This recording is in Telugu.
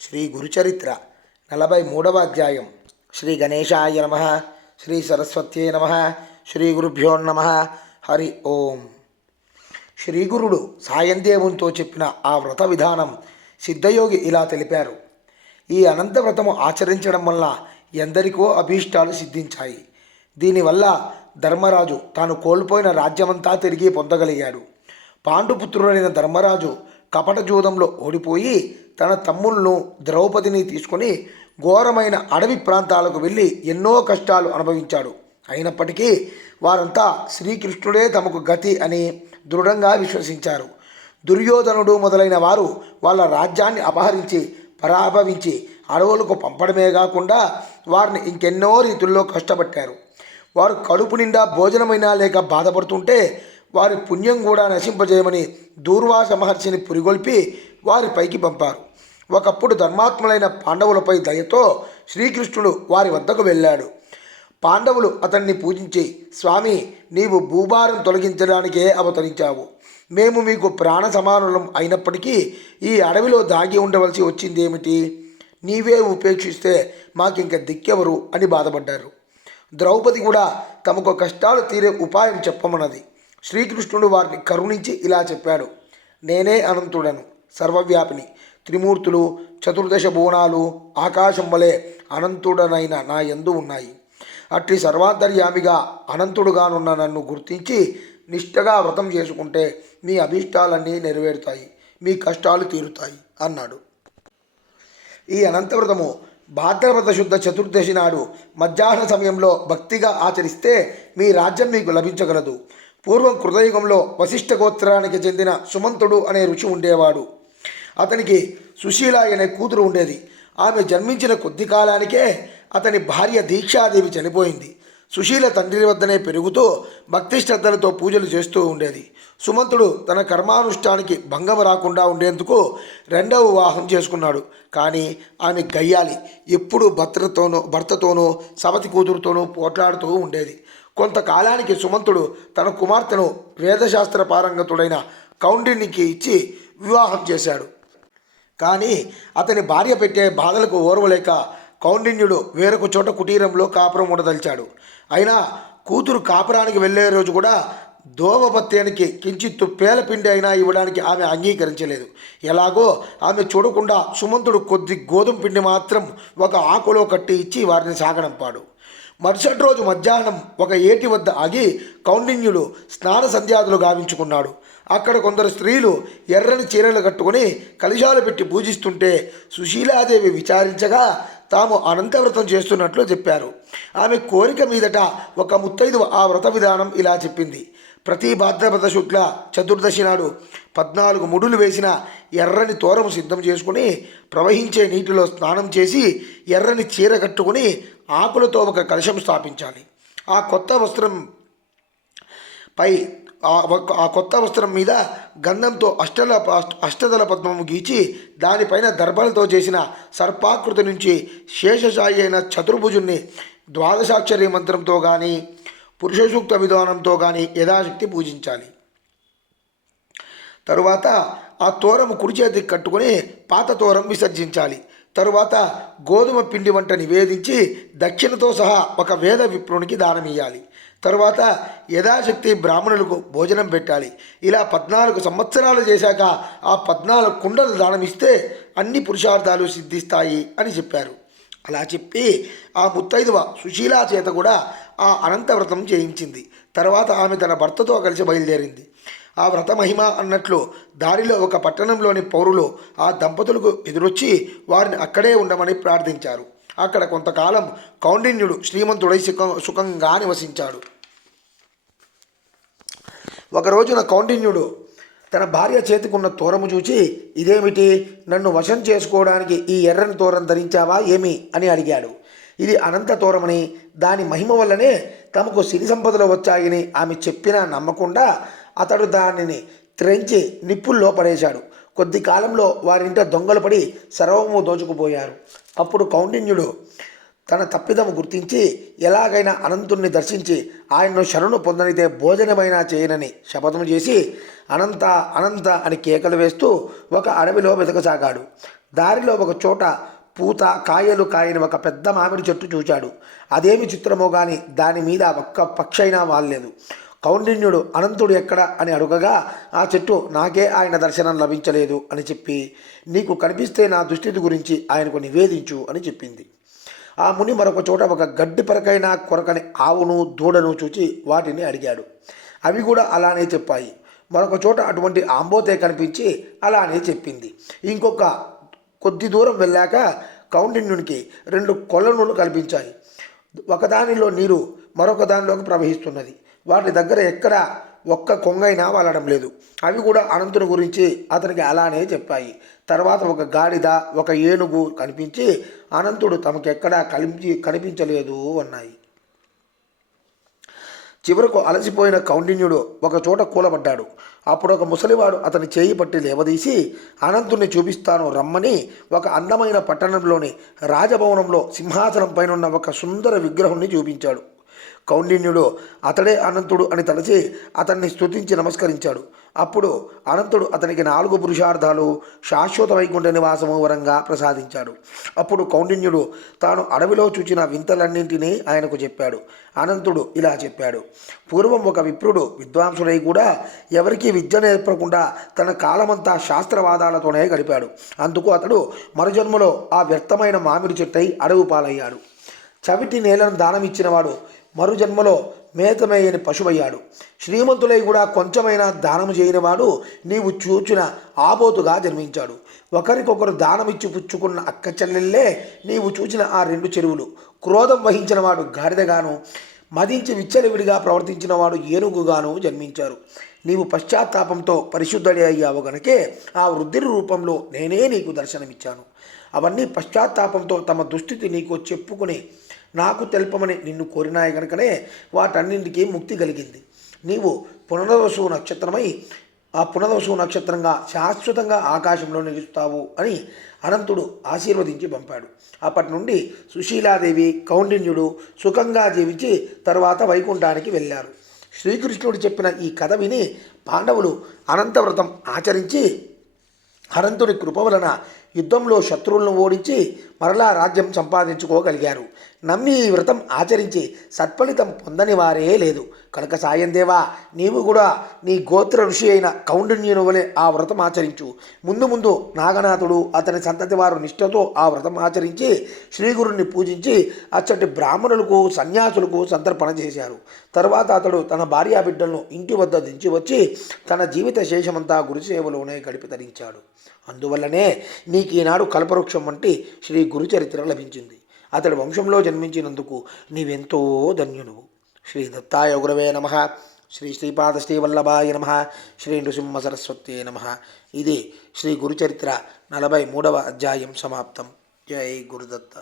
శ్రీ గురుచరిత్ర 43వ అధ్యాయం. శ్రీ గణేశాయ నమ. శ్రీ సరస్వత్యై నమ. శ్రీ గురుభ్యో నమ. హరి ఓం. శ్రీగురుడు సాయందేవునితో చెప్పిన ఆ వ్రత విధానం సిద్ధయోగి ఇలా తెలిపారు. ఈ అనంత వ్రతము ఆచరించడం వల్ల ఎందరికో అభీష్టాలు సిద్ధించాయి. దీనివల్ల ధర్మరాజు తాను కోల్పోయిన రాజ్యమంతా తిరిగి పొందగలిగాడు. పాండుపుత్రుడైన ధర్మరాజు కపట జూదంలో ఓడిపోయి తన తమ్ముళ్లను ద్రౌపదిని తీసుకొని ఘోరమైన అడవి ప్రాంతాలకు వెళ్ళి ఎన్నో కష్టాలు అనుభవించాడు. అయినప్పటికీ వారంతా శ్రీకృష్ణుడే తమకు గతి అని దృఢంగా విశ్వసించారు. దుర్యోధనుడు మొదలైన వారు వాళ్ళ రాజ్యాన్ని అపహరించి పరాభవించి అడవులకు పంపడమే కాకుండా వారిని ఇంకెన్నో రీతుల్లో కష్టపట్టారు. వారు కడుపు నిండా భోజనమైనా లేక బాధపడుతుంటే వారి పుణ్యం కూడా నశింపజేయమని దూర్వాస మహర్షిని పురిగొల్పి వారి పైకి పంపారు. ఒకప్పుడు ధర్మాత్ములైన పాండవులపై దయతో శ్రీకృష్ణుడు వారి వద్దకు వెళ్ళాడు. పాండవులు అతన్ని పూజించి, స్వామి, నీవు భూభారం తొలగించడానికే అవతరించావు. మేము మీకు ప్రాణ సమానులం అయినప్పటికీ ఈ అడవిలో దాగి ఉండవలసి వచ్చిందేమిటి? నీవే ఉపేక్షిస్తే మాకింక దిక్కెవరు అని బాధపడ్డారు. ద్రౌపది కూడా తమకు కష్టాలు తీరే ఉపాయం చెప్పమన్నది. శ్రీకృష్ణుడు వారిని కరుణించి ఇలా చెప్పాడు. నేనే అనంతుడను, సర్వవ్యాపిని. త్రిమూర్తులు, చతుర్దశ భువనాలు, ఆకాశం వలె అనంతుడనైన నా యందు ఉన్నాయి. అట్టి సర్వాంతర్యామిగా అనంతుడుగానున్న నన్ను గుర్తించి నిష్ఠగా వ్రతం చేసుకుంటే మీ అభీష్టాలన్నీ నెరవేరుతాయి, మీ కష్టాలు తీరుతాయి అన్నాడు. ఈ అనంతవ్రతము భాద్రపద శుద్ధ చతుర్దశి నాడు మధ్యాహ్న సమయంలో భక్తిగా ఆచరిస్తే మీ రాజ్యం మీకు లభించగలదు. పూర్వం కృతయుగంలో వశిష్ఠ గోత్రానికి చెందిన సుమంతుడు అనే ఋషి ఉండేవాడు. అతనికి సుశీల అనే కూతురు ఉండేది. ఆమె జన్మించిన కొద్ది కాలానికే అతని భార్య దీక్షాదేవి చనిపోయింది. సుశీల తండ్రి వద్దనే పెరుగుతూ భక్తి శ్రద్ధలతో పూజలు చేస్తూ ఉండేది. సుమంతుడు తన కర్మానుష్ఠానికి భంగం రాకుండా ఉండేందుకు రెండవ వివాహం చేసుకున్నాడు. కానీ ఆమె గయ్యాలి, ఎప్పుడూ భర్తతోనూ సవతి కూతురుతోనూ పోట్లాడుతూ ఉండేది. కొంతకాలానికి సుమంతుడు తన కుమార్తెను వేదశాస్త్ర పారంగతుడైన కౌండిన్యకి ఇచ్చి వివాహం చేశాడు. కానీ అతని భార్య పెట్టే బాధలకు ఓర్వలేక కౌండిన్యుడు వేరొక చోట కుటీరంలో కాపురం ఉండదలిచాడు. అయినా కూతురు కాపురానికి వెళ్ళే రోజు కూడా దోవపత్యానికి కించిత్తు పేలపిండి అయినా ఇవ్వడానికి ఆమె అంగీకరించలేదు. ఎలాగో ఆమె చూడకుండా సుమంతుడు కొద్ది గోధుమ పిండి మాత్రం ఒక ఆకులో కట్టి ఇచ్చి వారిని సాగనంపాడు. మరుసటి రోజు మధ్యాహ్నం ఒక ఏటి వద్ద ఆగి కౌండిన్యుడు స్నాన సంధ్యాదులు గావించుకున్నాడు. అక్కడ కొందరు స్త్రీలు ఎర్రని చీరలు కట్టుకుని కలశాలు పెట్టి పూజిస్తుంటే సుశీలాదేవి విచారించగా తాము అనంతవ్రతం చేస్తున్నట్లు చెప్పారు. ఆమె కోరిక మీదట ఒక ముత్తైదువ ఆ వ్రత విధానం ఇలా చెప్పింది. ప్రతి భాద్రపద శుక్ల చతుర్దశి నాడు 14 ముడులు వేసిన ఎర్రని తోరము సిద్ధం చేసుకుని ప్రవహించే నీటిలో స్నానం చేసి ఎర్రని చీర కట్టుకుని ఆకులతో ఒక కలశం స్థాపించాలి. ఆ కొత్త వస్త్రం మీద గంధంతో అష్టదళ పద్మము గీచి దానిపైన దర్భలతో చేసిన సర్పాకృతి నుంచి శేషశాయి అయిన చతుర్భుజుణ్ణి ద్వాదశాక్షరి మంత్రంతో కానీ పురుష సూక్త విధానంతో కానీ యథాశక్తి పూజించాలి. తరువాత ఆ తోరము కుడి చేతికి కట్టుకుని పాత తోరం విసర్జించాలి. తరువాత గోధుమ పిండి వంట నివేదించి దక్షిణతో సహా ఒక వేద విప్రునికి దానమియ్యాలి. తరువాత యథాశక్తి బ్రాహ్మణులకు భోజనం పెట్టాలి. ఇలా 14 సంవత్సరాలు చేశాక ఆ 14 కుండలు దానమిస్తే అన్ని పురుషార్థాలు సిద్ధిస్తాయి అని చెప్పారు. అలా చెప్పి ఆ ముత్తైదువ సుశీలా చేత కూడా ఆ అనంతవ్రతం చేయించింది. తర్వాత ఆమె తన భర్తతో కలిసి బయలుదేరింది. ఆ వ్రత మహిమ అన్నట్లు దారిలో ఒక పట్టణంలోని పౌరులు ఆ దంపతులకు ఎదురొచ్చి వారిని అక్కడే ఉండమని ప్రార్థించారు. అక్కడ కొంతకాలం కౌండిన్యుడు శ్రీమంతుడై సుఖంగా నివసించాడు. ఒక రోజున కౌండిన్యుడు తన భార్య చేతికున్న తోరము చూచి, ఇదేమిటి, నన్ను వశం చేసుకోవడానికి ఈ ఎర్రని తోరం ధరించావా ఏమి అని అడిగాడు. ఇది అనంత తోరమని, దాని మహిమ వల్లనే తమకు సిరి సంపదలు వచ్చాయని ఆమె చెప్పినా నమ్మకుండా అతడు దానిని త్రెంచి నిప్పుల్లో పడేశాడు. కొద్ది కాలంలో వారింట దొంగలు పడి సర్వము దోచుకుపోయారు. అప్పుడు కౌండిన్యుడు తన తప్పిదము గుర్తించి ఎలాగైనా అనంతుణ్ణి దర్శించి ఆయన్ను శరణు పొందనితే భోజనమైనా చేయనని శపథము చేసి అనంత అనంత అని కేకలు వేస్తూ ఒక అడవిలో వెతకసాగాడు. దారిలో ఒక చోట పూత కాయలు కాయని ఒక పెద్ద మామిడి చెట్టు చూచాడు. అదేమి చిత్రమో గాని దాని మీద ఒక్క పక్షైనా వాల్లేదు. కౌండిన్యుడు అనంతుడు ఎక్కడ అని అడుగగా ఆ చెట్టు నాకే ఆయన దర్శనం లభించలేదు అని చెప్పి, నీకు కనిపిస్తే నా దుస్థితి గురించి ఆయనకు నివేదించు అని చెప్పింది. ఆ ముని మరొక చోట ఒక గడ్డి పరకైనా కొరకని ఆవును దూడను చూచి వాటిని అడిగాడు. అవి కూడా అలానే చెప్పాయి. మరొక చోట అటువంటి ఆంబోతే కనిపించి అలానే చెప్పింది. ఇంకొక కొద్ది దూరం వెళ్ళాక కౌండిన్యునికి 2 కొలనులు కనిపించాయి. ఒకదానిలో నీరు మరొక దానిలోకి ప్రవహిస్తున్నది. వాటి దగ్గర ఎక్కడ ఒక్క కొంగైనా వాలడం లేదు. అవి కూడా అనంతుని గురించి అతనికి అలానే చెప్పాయి. తర్వాత ఒక గాడిద ఒక ఏనుగు కనిపించి అనంతుడు తమకెక్కడా కనిపించలేదు అన్నాయి. చివరకు అలసిపోయిన కౌండిన్యుడు ఒక చోట కూలబడ్డాడు. అప్పుడు ఒక ముసలివాడు అతని చేయి పట్టి లేవదీసి అనంతుణ్ణి చూపిస్తాను రమ్మని ఒక అందమైన పట్టణంలోని రాజభవనంలో సింహాసనం పైనున్న ఒక సుందర విగ్రహుణ్ణి చూపించాడు. కౌండిన్యుడు అతడే అనంతుడు అని తలచి అతన్ని స్తుతించి నమస్కరించాడు. అప్పుడు అనంతుడు అతనికి 4 పురుషార్థాలు శాశ్వత వైకుంఠ నివాసము వరంగా ప్రసాదించాడు. అప్పుడు కౌండిన్యుడు తాను అడవిలో చూచిన వింతలన్నింటినీ ఆయనకు చెప్పాడు. అనంతుడు ఇలా చెప్పాడు. పూర్వం ఒక విప్రుడు విద్వాంసుడై కూడా ఎవరికీ విద్య నేర్పకుండా తన కాలమంతా శాస్త్రవాదాలతోనే గడిపాడు. అందుకు అతడు మరుజన్మలో ఆ వ్యర్థమైన మామిడి చెట్టై అడవి పాలయ్యాడు. చవిటి నేలను దానమిచ్చినవాడు మరుజన్మలో మేతమేయని పశువయ్యాడు. శ్రీమంతులై కూడా కొంచెమైనా దానము చేయనివాడు నీవు చూచిన ఆబోతుగా జన్మించాడు. ఒకరికొకరు దానమిచ్చి పుచ్చుకున్న అక్క చెల్లెళ్ళే నీవు చూసిన ఆ 2 చెరువులు. క్రోధం వహించిన వాడు గాడిదగాను, మదించి విచ్చలవిడిగా ప్రవర్తించిన వాడు ఏనుగుగాను జన్మించారు. నీవు పశ్చాత్తాపంతో పరిశుద్ధుడి అయ్యావు గనకే ఆ వృద్ధి రూపంలో నేనే నీకు దర్శనమిచ్చాను. అవన్నీ పశ్చాత్తాపంతో తమ దుస్థితి నీకు చెప్పుకుని నాకు తెల్పమని నిన్ను కోరినాయి కనుకనే వాటన్నింటికీ ముక్తి కలిగింది. నీవు పునర్వసు నక్షత్రమై ఆ పునర్వసు నక్షత్రంగా శాశ్వతంగా ఆకాశంలో నిలుస్తావు అని అనంతుడు ఆశీర్వదించి పంపాడు. అప్పటి నుండి సుశీలాదేవి కౌండిన్యుడు సుఖంగా జీవించి తరువాత వైకుంఠానికి వెళ్ళారు. శ్రీకృష్ణుడు చెప్పిన ఈ కథ విని పాండవులు అనంతవ్రతం ఆచరించి అనంతుని కృప వలన యుద్ధంలో శత్రువులను ఓడించి మరలా రాజ్యం సంపాదించుకోగలిగారు. నమ్మి ఈ వ్రతం ఆచరించి సత్ఫలితం పొందని వారే లేదు. కనుక సాయందేవా, నీవు కూడా నీ గోత్ర ఋషి అయిన కౌండిన్యుని వలె ఆ వ్రతం ఆచరించు. ముందు నాగనాథుడు అతని సంతతి వారు నిష్ఠతో ఆ వ్రతం ఆచరించి శ్రీగురుని పూజించి అచ్చటి బ్రాహ్మణులకు సన్యాసులకు సంతర్పణ చేశారు. తర్వాత అతడు తన భార్యా బిడ్డలను ఇంటి వద్ద దించి వచ్చి తన జీవిత శేషమంతా గురుసేవలోనే గడిపి తరించాడు. అందువల్లనే నీకు ఈనాడు కల్పవృక్షం వంటి శ్రీ గురుచరిత్ర లభించింది. అతడి వంశంలో జన్మించినందుకు నీవెంతో ధన్యునువు. శ్రీ దత్తాయ గురవే నమః. శ్రీ శ్రీపాద శ్రీవల్లభాయ నమః. శ్రీ నృసింహ సరస్వత్యే నమః. ఇది శ్రీ గురుచరిత్ర 43వ అధ్యాయం సమాప్తం. జై గురుదత్త.